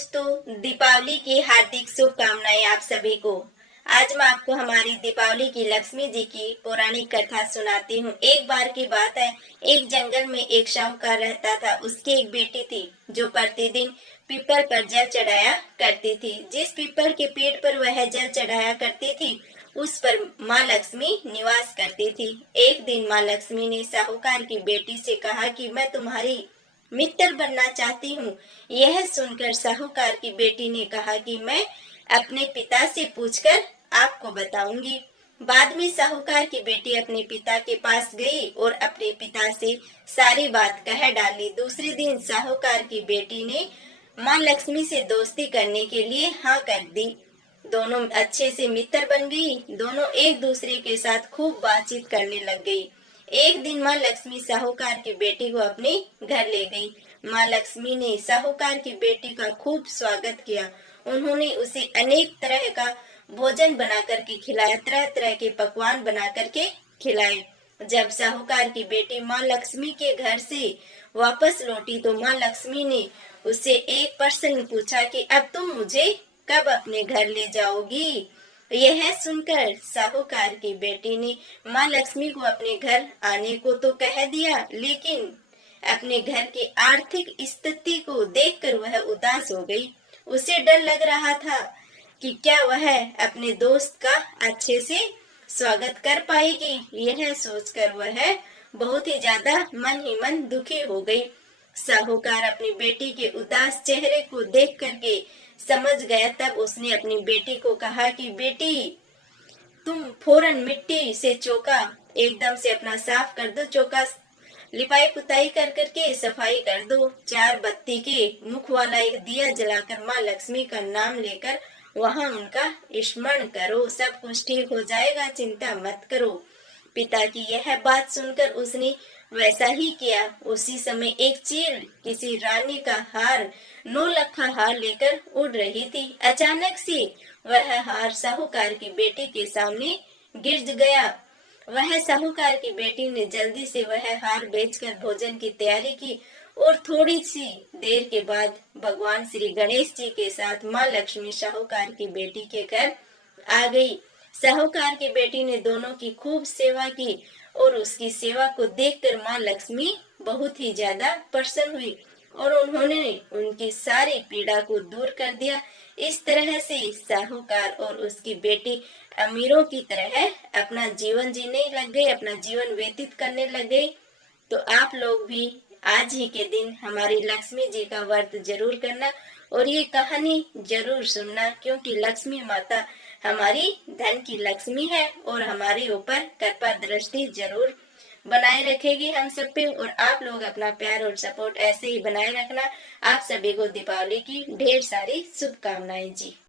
दोस्तों, दीपावली की हार्दिक शुभकामनाएं आप सभी को। आज मैं आपको हमारी दीपावली की लक्ष्मी जी की पौराणिक कथा सुनाती हूँ। एक बार की बात है, एक जंगल में एक साहूकार रहता था। उसकी एक बेटी थी जो प्रतिदिन पीपल पर जल चढ़ाया करती थी। जिस पीपल के पेड़ पर वह जल चढ़ाया करती थी, उस पर माँ लक्ष्मी निवास करती थी। एक दिन माँ लक्ष्मी ने साहूकार की बेटी से कहा कि मैं तुम्हारी मित्र बनना चाहती हूँ। यह सुनकर साहूकार की बेटी ने कहा कि मैं अपने पिता से पूछकर आपको बताऊंगी। बाद में साहूकार की बेटी अपने पिता के पास गई और अपने पिता से सारी बात कह डाली। दूसरे दिन साहूकार की बेटी ने माँ लक्ष्मी से दोस्ती करने के लिए हाँ कर दी। दोनों अच्छे से मित्र बन गई। दोनों एक दूसरे के साथ खूब बातचीत करने लग गई। एक दिन माँ लक्ष्मी साहूकार की बेटी को अपने घर ले गई। माँ लक्ष्मी ने साहूकार की बेटी का खूब स्वागत किया। उन्होंने उसे अनेक तरह का भोजन बना करके खिलाया, तरह तरह के पकवान बना करके खिलाए। जब साहूकार की बेटी माँ लक्ष्मी के घर से वापस लौटी तो माँ लक्ष्मी ने उससे एक प्रश्न पूछा कि अब तुम मुझे कब अपने घर ले जाओगी। यह सुनकर साहूकार की बेटी ने माँ लक्ष्मी को अपने घर आने को तो कह दिया, लेकिन अपने घर की आर्थिक स्थिति को देखकर वह उदास हो गई। उसे डर लग रहा था कि क्या वह अपने दोस्त का अच्छे से स्वागत कर पाएगी। यह सोचकर वह बहुत ही ज्यादा मन ही मन दुखी हो गई। साहूकार अपनी बेटी के उदास चेहरे को देख करके समझ गया। तब उसने अपनी बेटी को कहा कि बेटी, तुम फौरन मिट्टी से चौका एकदम से अपना साफ कर दो। चौका लिपाई पुताई कर करके सफाई कर दो। 4 बत्ती के मुख वाला एक दिया जलाकर माँ लक्ष्मी का नाम लेकर वहां उनका स्मरण करो। सब कुछ ठीक हो जाएगा, चिंता मत करो। पिता की यह बात सुनकर उसने वैसा ही किया। उसी समय एक चील किसी रानी का हार, 9 लखा हार लेकर उड़ रही थी। अचानक से वह हार साहूकार की बेटी के सामने गिर गया। वह साहूकार की बेटी ने जल्दी से वह हार बेचकर भोजन की तैयारी की और थोड़ी सी देर के बाद भगवान श्री गणेश जी के साथ माँ लक्ष्मी साहूकार की बेटी के घर आ गई। साहूकार की बेटी ने दोनों की खूब सेवा की और उसकी सेवा को देखकर माँ लक्ष्मी बहुत ही ज्यादा प्रसन्न हुई और उन्होंने उनकी सारी पीड़ा को दूर कर दिया। इस तरह से साहूकार और उसकी बेटी अमीरों की तरह अपना जीवन जीने लग गए, अपना जीवन व्यतीत करने लग गए। तो आप लोग भी आज ही के दिन हमारी लक्ष्मी जी का व्रत जरूर करना और ये कहानी जरूर सुनना, क्योंकि लक्ष्मी माता हमारी धन की लक्ष्मी है और हमारे ऊपर कृपा दृष्टि जरूर बनाए रखेगी हम सब पे। और आप लोग अपना प्यार और सपोर्ट ऐसे ही बनाए रखना। आप सभी को दीपावली की ढेर सारी शुभकामनाएं जी।